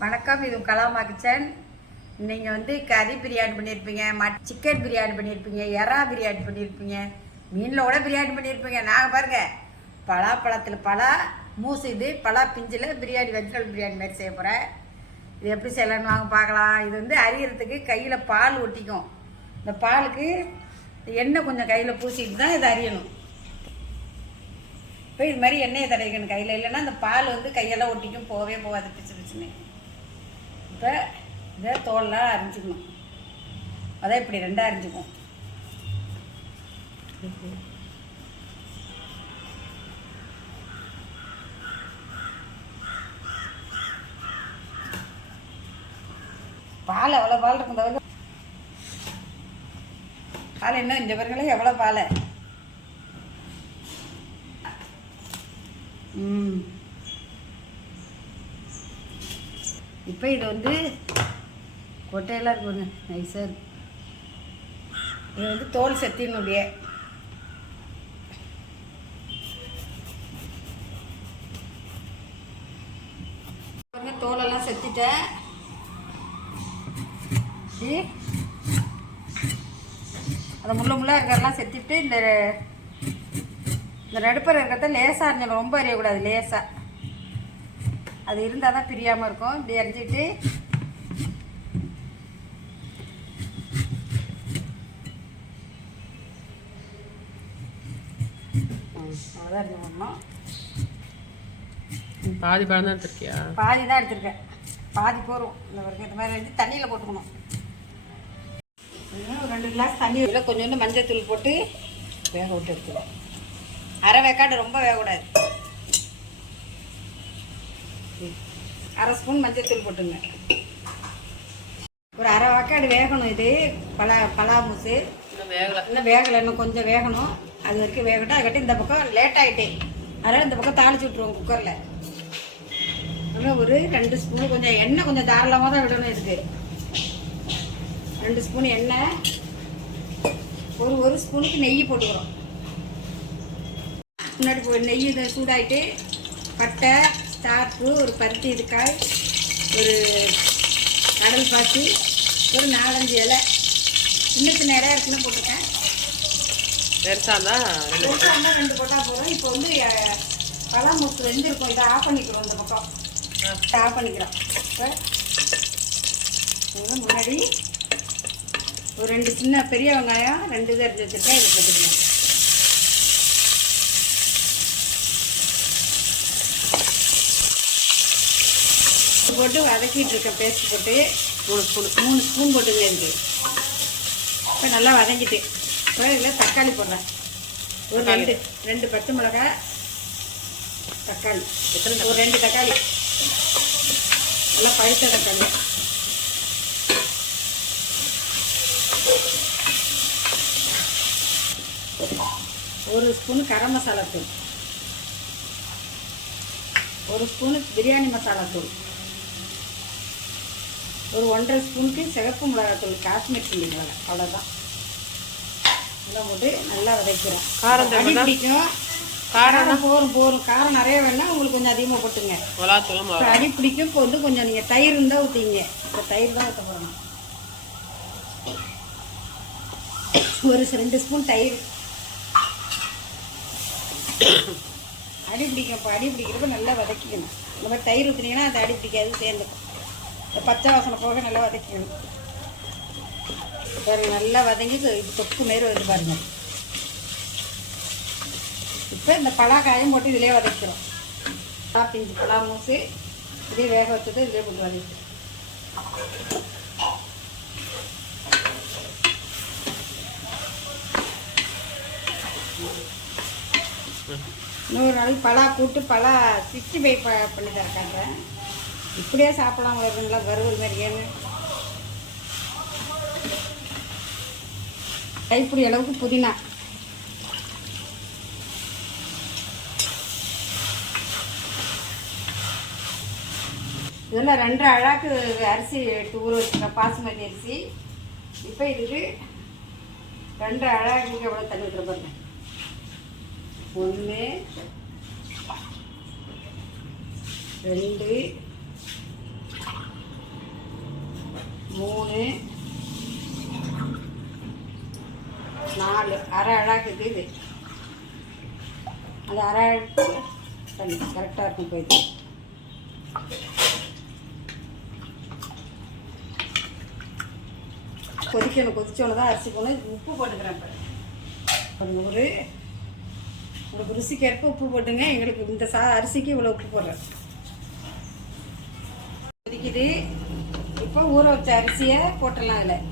வணக்கம் இது கலாமா கிச்சன் நீங்கள் வந்து கறி பிரியாணி பண்ணியிருப்பீங்க மட் சிக்கன் பிரியாணி பண்ணியிருப்பீங்க எறா பிரியாணி பண்ணியிருப்பீங்க மீனில் கூட பிரியாணி பண்ணியிருப்பீங்க நாங்கள் பாருங்க பலாப்பழத்தில் பலா மூசு இது பலா பிஞ்சில் பிரியாணி வெஜிடபிள் பிரியாணி மாதிரி செய்ய போகிறேன் இது எப்படி செய்யலாம்னு வாங்க பார்க்கலாம். இது வந்து அரியறதுக்கு கையில் பால் ஒட்டிக்கும். இந்த பாலுக்கு எண்ணெய் கொஞ்சம் கையில் பூசிட்டு தான் இதை அறியணும் இப்போ இது மாதிரி எண்ணெயை தடவிக்கணும் கையில். இல்லைன்னா அந்த பால் வந்து கையெல்லாம் ஒட்டிக்கும் போகவே போகாது பிச்சு பிச்சுன்னு. இப்போ இதை தோல்லாம் அரிஞ்சுக்கணும். அதான் இப்படி ரெண்டாக அரிஞ்சுக்கும் பால் எவ்வளோ பால் இருக்கும் தவிர பால் என்ன இந்த பிறகு எவ்வளோ பால்? ம். இப்போ இது வந்து கொட்டையெல்லாம் இருக்குங்க நைஸாக இருக்கு. இது வந்து தோல் செத்தினுடைய தோலெல்லாம் செத்திட்டேன். அதை அந்த முள்ள முள்ள இருக்கிறதெல்லாம் செத்திட்டு இந்த இந்த நடுப்பர் இருக்கிறத லேசாக அரிஞ்சணும். ரொம்ப அறியக்கூடாது லேசாக அது இருந்தால் தான் பிரியாமல் இருக்கும். இப்படி அரிஞ்சிட்டு. அவ்வளோதான் அரிஞ்சு போடணும் பாதி பழம் தான் எடுத்திருக்கியா? பாதி தான் எடுத்திருக்கேன். பாதி போரும் இந்த வரைக்கும் இந்த மாதிரி வந்து தண்ணியில் போட்டுக்கணும். ரெண்டு கிளாஸ் தண்ணி இதில் கொஞ்சோண்டு மஞ்சள் தூள் போட்டு வேக விட்டு எடுத்துக்கலாம் அரை வேக்காடு ரொம்ப வேகக்கூடாது. அரை ஸ்பூன் மஞ்சள் தூள் போட்டுங்க. ஒரு அரை வேக்காடு வேகணும் இது. பலா பலா மூசு இன்னும் வேகலை. இன்னும் வேகலை இன்னும் கொஞ்சம் வேகணும். அது வரைக்கும் வேகட்டும். அதுக்கட்டி இந்த பக்கம் லேட் ஆகிட்டே அதனால் இந்த பக்கம் தாளிச்சு விட்ருவோம் குக்கரில் அதனால் ஒரு ரெண்டு ஸ்பூன் கொஞ்சம் எண்ணெய் கொஞ்சம் தாராளமாக தான் விடணும் இதுக்கு. ரெண்டு ஸ்பூன் எண்ணெய். ஒரு ஒரு ஸ்பூனுக்கு நெய் போட்டுக்கிறோம். முன்னாடி போய் நெய் இதை சூடாயிட்டு பட்டை ஸ்டார்ப்பு ஒரு பருத்தி இதுக்காய் ஒரு கடல் பாசி ஒரு நாலஞ்சு இலை. சின்ன சின்ன இடம் இருக்குன்னு போட்டிருக்கேன். பெருசா இருந்தா ரெண்டு போட்டா. இன்னும் ரெண்டு போட்டா போதும். இப்போ வந்து பழம் முத்து வெந்திருக்கும் இதை ஆஃப் பண்ணிக்கிறோம் இந்த பக்கம். இதை ஆஃப் பண்ணிக்கிறோம். இப்போ முன்னாடி ஒரு ரெண்டு சின்ன பெரிய வெங்காயம் ரெண்டு இது எடுத்து வச்சுருக்கேன். இதை போட்டுக்கணும். போட்டு வதக்கிட்டு இருக்கேன் பேஸ்ட் போட்டு மூணு ஸ்பூன் மூணு ஸ்பூன் போட்டுங்க இதுக்கு இப்போ நல்லா வதங்கிட்டு இப்போ இதில் தக்காளி போடுறேன் ஒரு ரெண்டு ரெண்டு பச்சை மிளகாய் தக்காளி. எத்தனை ஒரு ரெண்டு தக்காளி. நல்லா பழுத்த தக்காளி. ஒரு ஸ்பூன் கரம் மசாலா தூள். ஒரு ஸ்பூனு பிரியாணி மசாலா தூள். ஒரு ஒன்றரை ஸ்பூனுக்கு சிகப்பு மிளகாய் தூள் காஷ்மீர் சில்லி மிளகாய் அவ்வளோதான் இதெல்லாம் போட்டு நல்லா வதக்கிறோம். காரம் அடி பிடிக்கும். காரம் போரும் போரும் காரம் நிறைய வேணா உங்களுக்கு கொஞ்சம் அதிகமாக போட்டுங்க. மிளகாத்தூளும் இப்போ அடி பிடிக்கும் இப்போ வந்து கொஞ்சம் நீங்கள் தயிர் இருந்தால் ஊற்றிங்க இப்போ தயிர் தான் ஊற்ற போகிறோம் ஒரு ரெண்டு ஸ்பூன் தயிர். அடி பிடிக்கும் இப்போ அடி பிடிக்கிறப்ப நல்லா வதக்கிக்கணும். இந்த மாதிரி தயிர் ஊற்றுனீங்கன்னா அது அடி பிடிக்காது சேர்ந்துக்கும். பச்சை வாசனை போக நல்லா வதக்கிக்கணும் பாருங்க நல்லா வதங்கி தொக்கு மாரி வந்து பாருங்க. இப்போ இந்த பலாக்காயும் போட்டு இதிலே வதக்கிறோம். பலா பிஞ்சு பலா மூசு இதே வேக வச்சது இதிலே போட்டு வதக்கிறோம். இன்னொரு நாள் பலா கூட்டு பலா சிக்ஸ்டி ஃபைவ் பண்ணி தரக்காங்க இப்படியே சாப்பிடலாம் வருதுங்களா வறுவல் மாதிரி ஏன்னு கைப்பிடி அளவுக்கு புதினா. இதெல்லாம் ரெண்டு அழாக்கு அரிசி எடுத்து ஊற வச்சுருக்கேன். பாசுமதி அரிசி. இப்போ இதுக்கு ரெண்டு அழகுக்கு எவ்வளோ தண்ணி விட்டுற பாருங்க. ஒன்று ரெண்டு மூணு. நாலு. அரை அழாக்குது இது அந்த அரை அழகு தண்ணி கரெக்டாக இருக்கும் போயிட்டு கொதிக்கணும். கொதிச்சோன்னு தான் அரிசி போகணும் உப்பு போட்டுக்கிறேன் இப்போ ஒரு ஒரு உங்களுக்கு ருசிக்கு ஏற்ப உப்பு போட்டுங்க. எங்களுக்கு இந்த சா அரிசிக்கு இவ்வளோ உப்பு போடுறேன். கொதிக்குது. இப்போ ஊற வச்ச அரிசியை போட்டுடலாம் அதில்.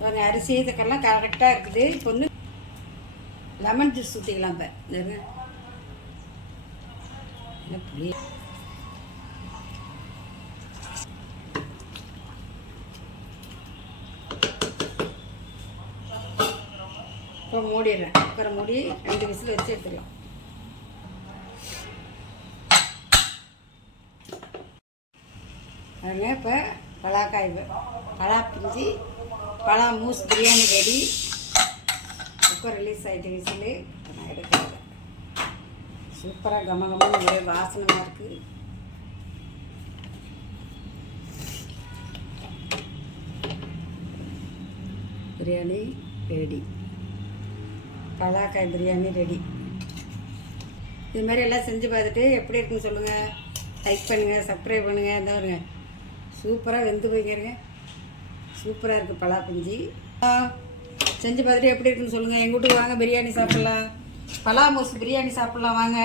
பாருங்க அரிசி இதுக்கெல்லாம் கரெக்டாக இருக்குது. இப்போ வந்து லெமன் ஜூஸ் ஊற்றிக்கலாம் இப்போ. இந்த அப்புறம் மூடிடுறேன். அப்புறம் மூடி ரெண்டு விசில் வச்சு எடுத்துக்கலாம். பாருங்க இப்போ பலாக்காய் பலா பிஞ்சி பலா மூஸ் பிரியாணி ரெடி. இப்போ ரிலீஸ் ஆகிட்டு விசிலு நான் எடுக்கிறேன். சூப்பராக கம கமன்னு ஒரே வாசனமாக இருக்குது பிரியாணி ரெடி. பலாக்காய் பிரியாணி ரெடி. இது மாதிரி எல்லாம் செஞ்சு பார்த்துட்டு எப்படி இருக்குன்னு சொல்லுங்கள் லைக் பண்ணுங்கள் சப்ஸ்கிரைப் பண்ணுங்கள் இந்த வருங்க சூப்பராக வெந்து போய்க்கிறங்க சூப்பராக இருக்குது பலா செஞ்சு பார்த்துட்டு எப்படி இருக்குன்னு சொல்லுங்கள் எங்கள் வீட்டுக்கு வாங்க பிரியாணி சாப்பிட்லாம். பலா மோஸ் பிரியாணி சாப்பிட்லாம் வாங்க.